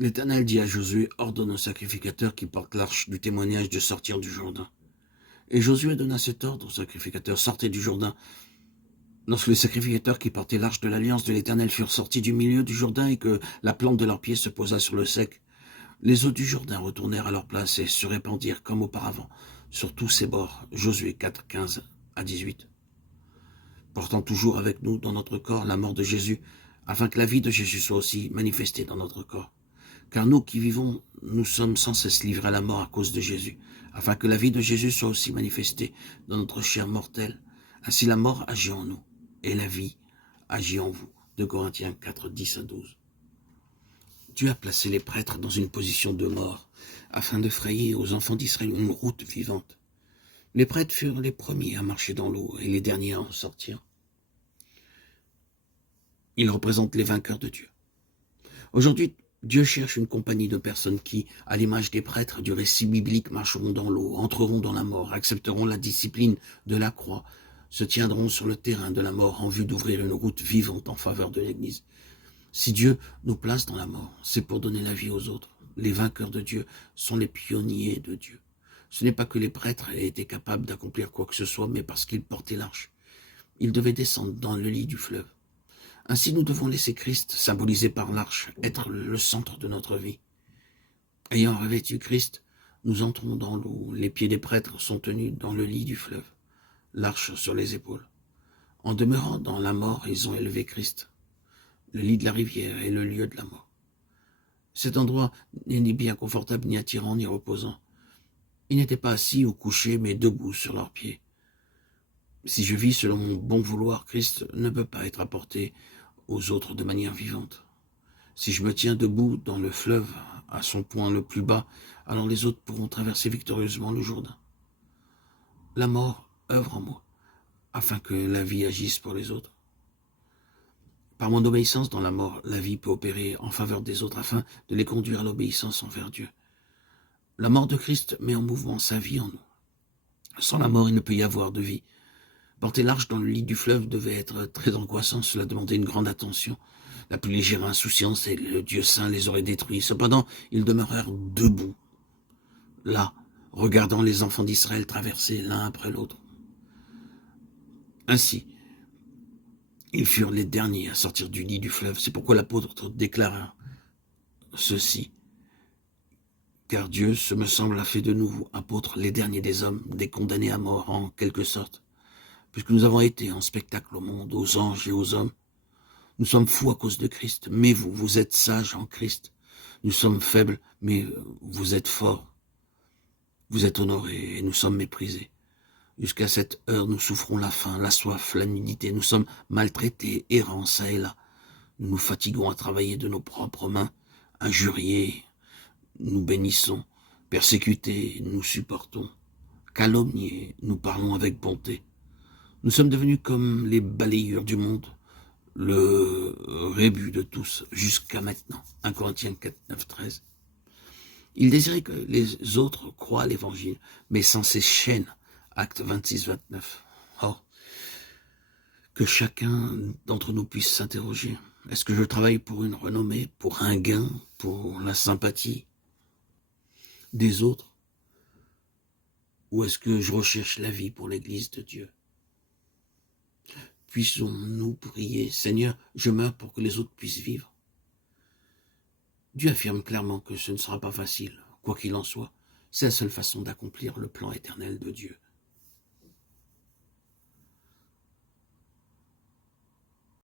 L'Éternel dit à Josué, ordonne au sacrificateur qui porte l'arche du témoignage de sortir du Jourdain. Et Josué donna cet ordre au sacrificateur, sortez du Jourdain. Lorsque les sacrificateurs qui portaient l'arche de l'alliance de l'Éternel furent sortis du milieu du Jourdain et que la plante de leurs pieds se posa sur le sec, les eaux du Jourdain retournèrent à leur place et se répandirent comme auparavant sur tous ses bords. Josué 4, 15 à 18. Portant toujours avec nous dans notre corps la mort de Jésus, afin que la vie de Jésus soit aussi manifestée dans notre corps. Car nous qui vivons, nous sommes sans cesse livrés à la mort à cause de Jésus, afin que la vie de Jésus soit aussi manifestée dans notre chair mortelle. Ainsi la mort agit en nous, et la vie agit en vous. 2 Corinthiens 4, 10 à 12. Dieu a placé les prêtres dans une position de mort, afin de frayer aux enfants d'Israël une route vivante. Les prêtres furent les premiers à marcher dans l'eau et les derniers à en sortir. Ils représentent les vainqueurs de Dieu. Aujourd'hui, Dieu cherche une compagnie de personnes qui, à l'image des prêtres du récit biblique, marcheront dans l'eau, entreront dans la mort, accepteront la discipline de la croix, se tiendront sur le terrain de la mort en vue d'ouvrir une route vivante en faveur de l'Église. Si Dieu nous place dans la mort, c'est pour donner la vie aux autres. Les vainqueurs de Dieu sont les pionniers de Dieu. Ce n'est pas que les prêtres aient été capables d'accomplir quoi que ce soit, mais parce qu'ils portaient l'arche. Ils devaient descendre dans le lit du fleuve. Ainsi, nous devons laisser Christ, symbolisé par l'arche, être le centre de notre vie. Ayant revêtu Christ, nous entrons dans l'eau. Les pieds des prêtres sont tenus dans le lit du fleuve, l'arche sur les épaules. En demeurant dans la mort, ils ont élevé Christ. Le lit de la rivière est le lieu de la mort. Cet endroit n'est ni bien confortable, ni attirant, ni reposant. Ils n'étaient pas assis ou couchés, mais debout sur leurs pieds. Si je vis selon mon bon vouloir, Christ ne peut pas être apporté aux autres de manière vivante. Si je me tiens debout dans le fleuve, à son point le plus bas, alors les autres pourront traverser victorieusement le Jourdain. La mort œuvre en moi, afin que la vie agisse pour les autres. Par mon obéissance dans la mort, la vie peut opérer en faveur des autres, afin de les conduire à l'obéissance envers Dieu. La mort de Christ met en mouvement sa vie en nous. Sans la mort, il ne peut y avoir de vie. Porter l'arche dans le lit du fleuve devait être très angoissant, cela demandait une grande attention. La plus légère insouciance et le Dieu saint les aurait détruits. Cependant, ils demeurèrent debout, là, regardant les enfants d'Israël traverser l'un après l'autre. Ainsi, ils furent les derniers à sortir du lit du fleuve. C'est pourquoi l'apôtre déclara ceci. Car Dieu, ce me semble, a fait de nous, apôtres, les derniers des hommes, des condamnés à mort en quelque sorte. Puisque nous avons été en spectacle au monde, aux anges et aux hommes. Nous sommes fous à cause de Christ, mais vous, vous êtes sages en Christ. Nous sommes faibles, mais vous êtes forts. Vous êtes honorés et nous sommes méprisés. Jusqu'à cette heure, nous souffrons la faim, la soif, la nudité. Nous sommes maltraités, errants çà et là. Nous nous fatiguons à travailler de nos propres mains, injuriés, nous bénissons, persécutés, nous supportons, calomniés, nous parlons avec bonté. Nous sommes devenus comme les balayures du monde, le rébut de tous, jusqu'à maintenant. 1 Corinthiens 4, 9, 13. Il désirait que les autres croient à l'évangile, mais sans ces chaînes. Acte 26, 29. Or, que chacun d'entre nous puisse s'interroger. Est-ce que je travaille pour une renommée, pour un gain, pour la sympathie des autres? Ou est-ce que je recherche la vie pour l'Église de Dieu? Puissons-nous prier, Seigneur, je meurs pour que les autres puissent vivre. Dieu affirme clairement que ce ne sera pas facile, quoi qu'il en soit. C'est la seule façon d'accomplir le plan éternel de Dieu.